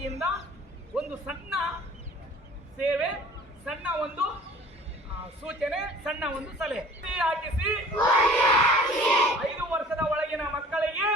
ವತಿಯಿಂದ ಒಂದು ಸಣ್ಣ ಸೇವೆ, ಸಣ್ಣ ಒಂದು ಸೂಚನೆ, ಸಣ್ಣ ಒಂದು ಸಲಹೆ. ಹಾಕಿಸಿ 5 ವರ್ಷದ ಒಳಗಿನ ಮಕ್ಕಳಿಗೆ